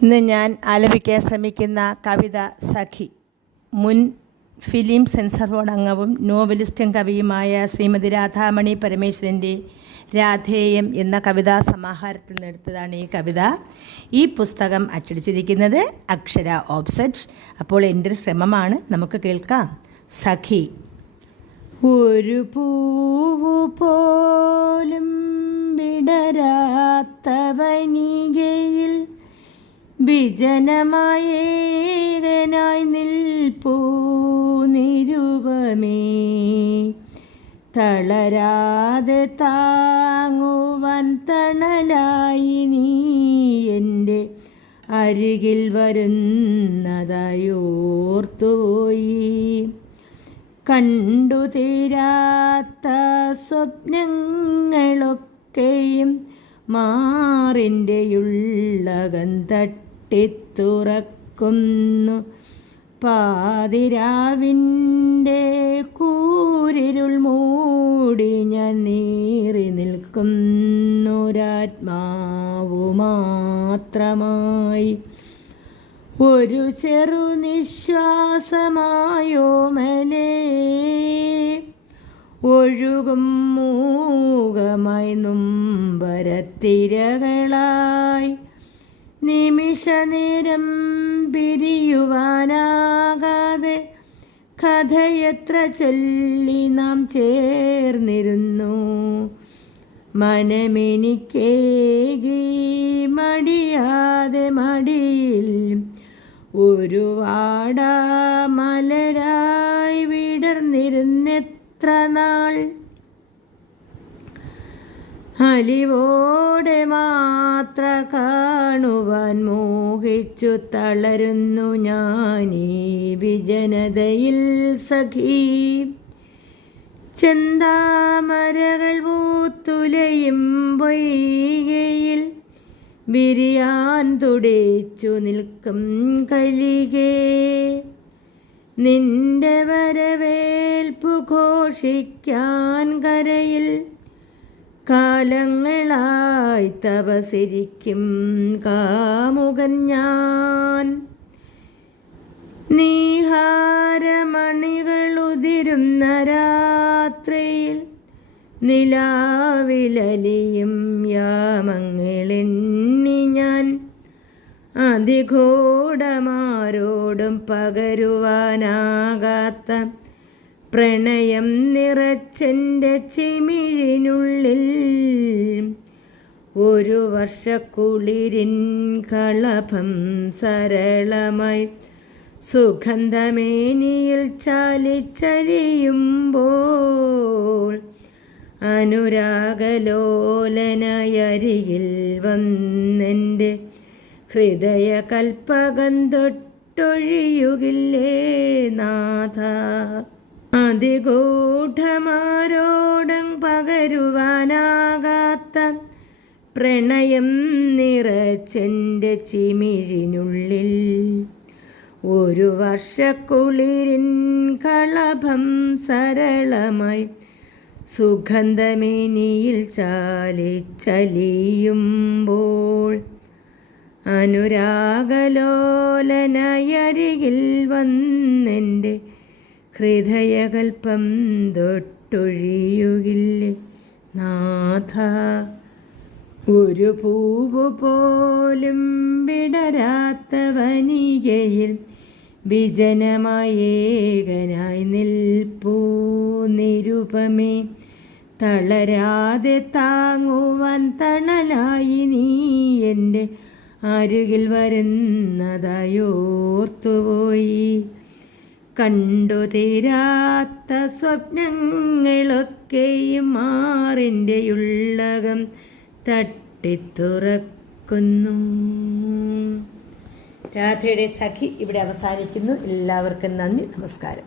ഇന്ന് ഞാൻ ആലപിക്കാൻ ശ്രമിക്കുന്ന കവിത സഖി. മുൻ ഫിലിം സെൻസർ ബോർഡ് അംഗവും നോവലിസ്റ്റും കവിയുമായ ശ്രീമതി രാധാമണി പരമേശ്വരൻ്റെ രാധേയം എന്ന കവിതാ സമാഹാരത്തിൽ നിന്നെടുത്തതാണ് ഈ കവിത. ഈ പുസ്തകം അച്ചടിച്ചിരിക്കുന്നത് അക്ഷര ഓഫ്സെറ്റ്. അപ്പോൾ എൻ്റെ ഒരു ശ്രമമാണ്, നമുക്ക് കേൾക്കാം. സഖി. ഒരു പൂവു പോലും വിടരാത്ത വനികയിൽ വിജനമായേകനായി നിൽപ്പൂ നിരുപമേ, തളരാതെ താങ്ങുവാൻ തണലായി നീ എൻ്റെ അരികിൽ വരുന്നതായോർത്തുപോയി. കണ്ടു തീരാത്ത സ്വപ്നങ്ങളൊക്കെയും മാറിൻ്റെ ഉള്ളകം തട്ടിത്തുറക്കുന്നു. പാതിരാവിൻ്റെ കൂരിരുൾ മൂടി ഞാൻ നീറി നിൽക്കുന്നൊരാത്മാവു മാത്രമായി. ഒരു ചെറു നിശ്വാസമായോമലേ ഒഴുകും മൂകമായി നുംബരത്തിരകളായി നിമിഷനേരം പിരിയുവാനാകാതെ കഥയത്ര ചൊല്ലി നാം ചേർന്നിരുന്നു. മനമെനിക്കേകി മടിയാതെ മടിയിൽ ഒരു വാടാ മലരായി വിടർന്നിരുന്നെത്ര നാൾ. അലിവോടെ മാത്ര കാണുവാൻ മോഹിച്ചു തളരുന്നു ഞാനീ വിജനതയിൽ സഖി. ചെന്താമരകൾ പൂത്തുലയും പൊയ്കയിൽ വിരിയാൻ തുടിച്ചു നിൽക്കും കലികേ. നിന്റെ വരവേൽപ്പു ഘോഷിക്കാൻ കരയിൽ കാലങ്ങളായി തപസിരിക്കും കാമുകൻ ഞാൻ. നീഹാരമണികളുതിരുന്ന രാത്രിയിൽ നിലാവിലലിയും യാമങ്ങളെണ്ണി ഞാൻ അതിഘോടമാരോടും പകരുവാനാകാത്ത പ്രണയം നിറച്ചെൻ്റെ ചിമിഴിനുള്ളിൽ ഒരു വർഷക്കുളിരിൻ കളഭം സരളമായി സുഗന്ധമേനിയിൽ ചാലിച്ചലിയുമ്പോൾ അനുരാഗലോലനയരികിൽ വന്നെൻ്റെ ഹൃദയ കൽപ്പകം തൊട്ടൊഴിയുകില്ലേ നാഥ. അതിഗൂഢമാരോടും പകരുവാനാകാത്ത പ്രണയം നിറച്ചെൻ്റെ ചിമിഴിനുള്ളിൽ ഒരു വർഷക്കുളിരിൻ കളഭം സരളമായി സുഗന്ധമേനിയിൽ ചാലിച്ചലിയുമ്പോൾ അനുരാഗലോലനയരികിൽ വന്നെൻ്റെ ഹൃദയകൽപ്പം തൊട്ടൊഴിയുകില്ലേ നാഥ. ഒരു പൂവു പോലും വിടരാത്ത വനികയിൽ വിജനമായേകനായി നിൽപ്പൂ നിരുപമേ, തളരാതെ താങ്ങുവാൻ തണലായി നീ എൻ്റെ അരികിൽ വരുന്നതായോർത്തുപോയി. കണ്ടു തീരാത്ത സ്വപ്നങ്ങളൊക്കെയും മാറിൻ്റെ ഉള്ളകം തട്ടിത്തുറക്കുന്നു. രാധയുടെ സഖി ഇവിടെ അവസാനിക്കുന്നു. എല്ലാവർക്കും നന്ദി, നമസ്കാരം.